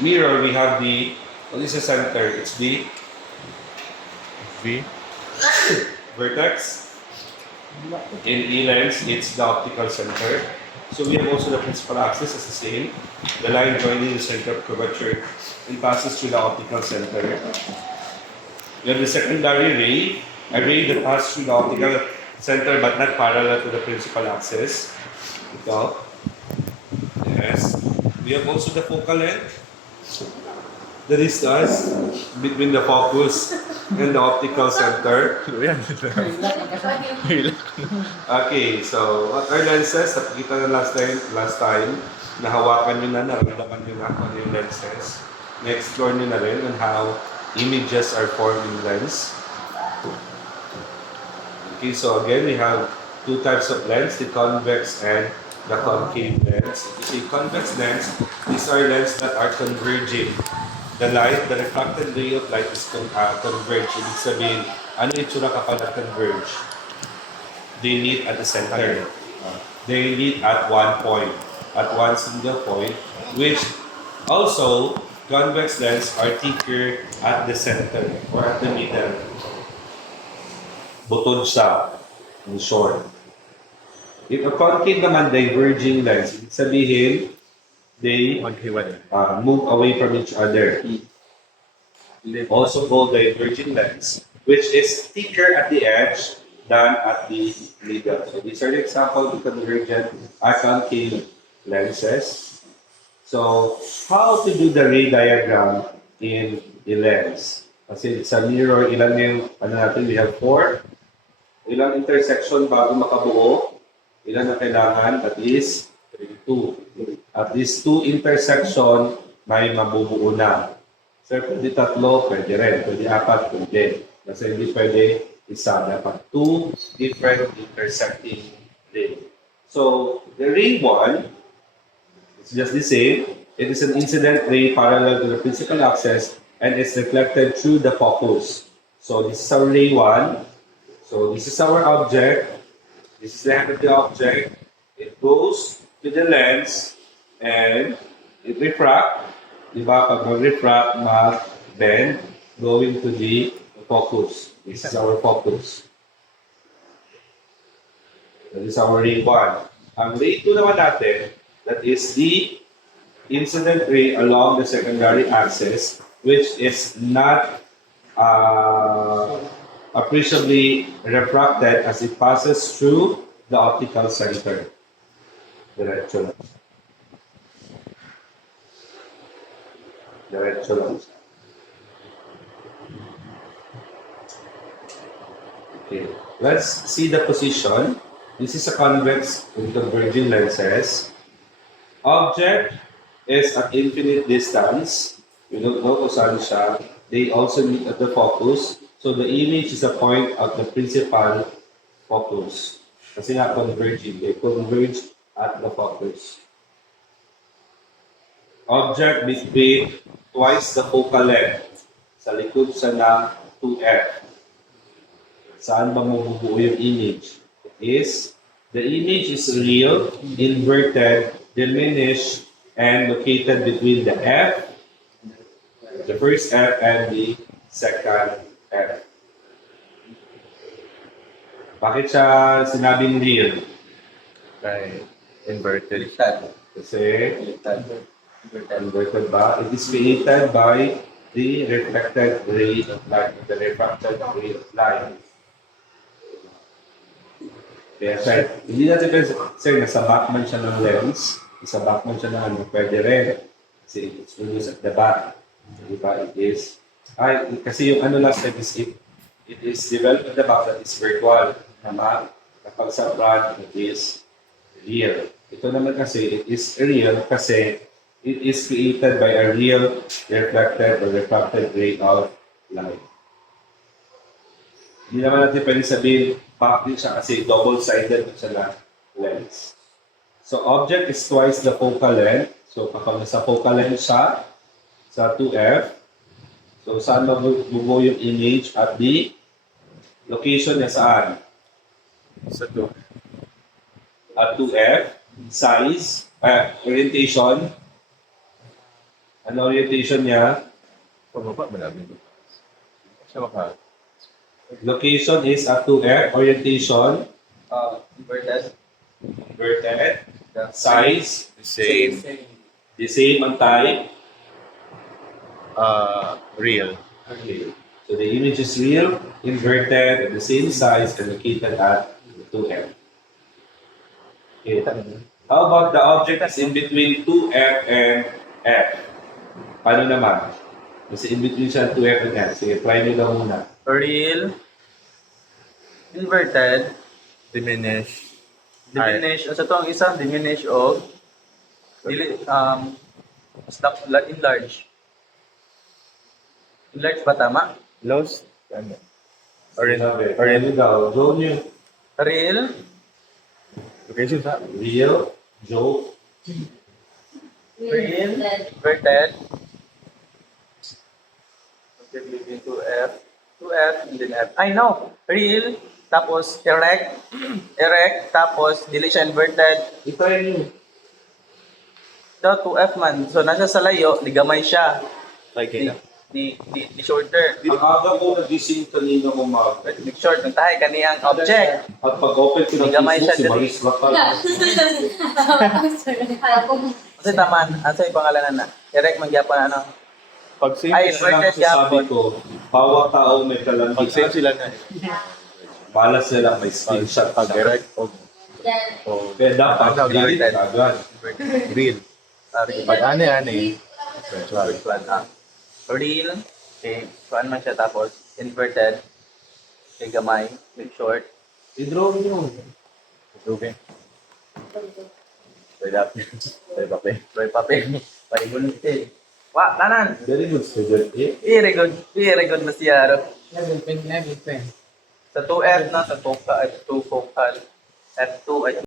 mirror, we have the, what is the center? It's the V. vertex. In E-lens, it's the optical center. So we have also the principal axis as the same. The line joining the center of curvature and passes through the optical center. We have the secondary ray, a ray that passes through the optical center but not parallel to the principal axis. Ito. Yes. We have also the focal length, the distance between the focus and the optical center. Okay, so what are lenses? Nakikita na last time, nahawakan nyo na, naramdaman nyo na kung ano yung lenses. Na-explore nyo na rin on how images are formed in lens. Okay, so again, we have two types of lens, the convex and the concave lens. If you say convex lens, these are lenses that are converging. The light, the refracted ray of light is converged. Ibig sabihin, ano yung tsura kapag na-converge? They meet at the center. They meet at one point, at one single point, which also convex lens are thicker at the center or at the middle. Butod siya, in short. If a concave naman diverging lens, ibig sabihin, they move away from each other. Also called diverging lens, which is thicker at the edge than at the middle. So these are the examples of convergent or concave lenses. So how to do the ray diagram in the lens? Kasi sa mirror, ilan yung, ano natin, we have 4. Ilang intersection bago makabuo? Ilan na kailangan? At least 2. At least 2 intersection may mabubuo na. Sir, pwede 3, pwede rin. Pwede 4, pwede. Kasi hindi pwede isa. Dapat 2 different intersecting ray. So, the ray 1, it's just the same. It is an incident ray parallel to the principal axis and it's reflected through the focus. So, this is our ray 1. So, this is our object. This is the head of the object. It goes to the lens and it refracts. Diba? Pag mag-refract, mag-bend, going to the focus. This is our focus. That is our ray 1. Ang ray 2 naman natin, that is the incident ray along the secondary axis, which is not appreciably refracted as it passes through the optical center. Diretso lang. Diretso lang. Okay, let's see the position. This is a convex with converging lenses. Object is at infinite distance. We don't know kung saan siya. They also meet at the focus. So the image is a point of the principal focus. Kasi nga converging. They converge at the focus. Object between twice the focal length. Sa likod sa ng 2F. Saan ba mabubuo yung image? The image is real, inverted, diminished, and located between the F, the first F, and the second F. Bakit siya sinabing real? By inverted. Kasi inverted ba? It is created by the reflected ray of light, the refracted ray of light. Kaya sir, hindi natin pwede, sir, nasa backman siya ng lens, nasa backman siya ng ano, pwede rin. Kasi it's produced at the back. Diba? It is, kasi yung ano last time is it is developed at the back that is virtual. Tama? Kapag sa front, it is real. Ito naman kasi, it is real kasi it is created by a real reflected or refracted ray of light. Hindi naman natin pwede sabihin, back din siya kasi double-sided siya na lens. So, object is twice the focal length. So, kapag nasa focal length siya, sa 2F, so saan mabubuo yung image at the location niya saan? Sa 2. At 2F, size, orientation, Ano orientation niya? Pababa, malapit. Siya maka. Location is at 2F. Orientation, Inverted. inverted. Size, The same. the same ang type. Real. Okay. So the image is real, inverted, the same size, and located at 2F. Okay. How about the object is in between 2F and F? Paano naman? Kasi in between siya 2F and F. Sige, try nyo daw muna. Real. Inverted. Diminish. Diminish. Sa to ang isang diminish o enlarge. Enlarge ba tama? Lost. Ano? Try nyo daw. Draw nyo. Real. Location sa? Real, joke, Real. Inverted. Okay, between 2F. 2F and then F. I know. Real. Tapos erect. Erect. Tapos dili siya inverted. i-try nyo. Daw 2F man. So nasa sa layo, ligamay siya. Like Di, di shorter. Ang aga ko nagising kanina umaga. Big short ng tahay kaniyang object. At pag-open ko ng Gamay Facebook, si siya Maris Bakal. Kasi taman, ano sa pangalanan na? Erect man gyapon ano. Pag same, Ay, Kasi lang inverted sabi gyapon. ko, bawat tao may pag same kalandian. sila na. Balas sila may screenshot. Pag direct o Kaya dapat, Ano, delete agad. real. Pag ane-ane, Sorry, plan real. Okay, kuan man siya tapos inverted. Okay, gamay, big short. I-draw nyo. okay. Straight up. Straight up eh. Roy papel. Paribulit. Wa, tanan. Very good student. Eh, Very good na siya. Sa 2F na, sa focal, F2 focal, F2 ay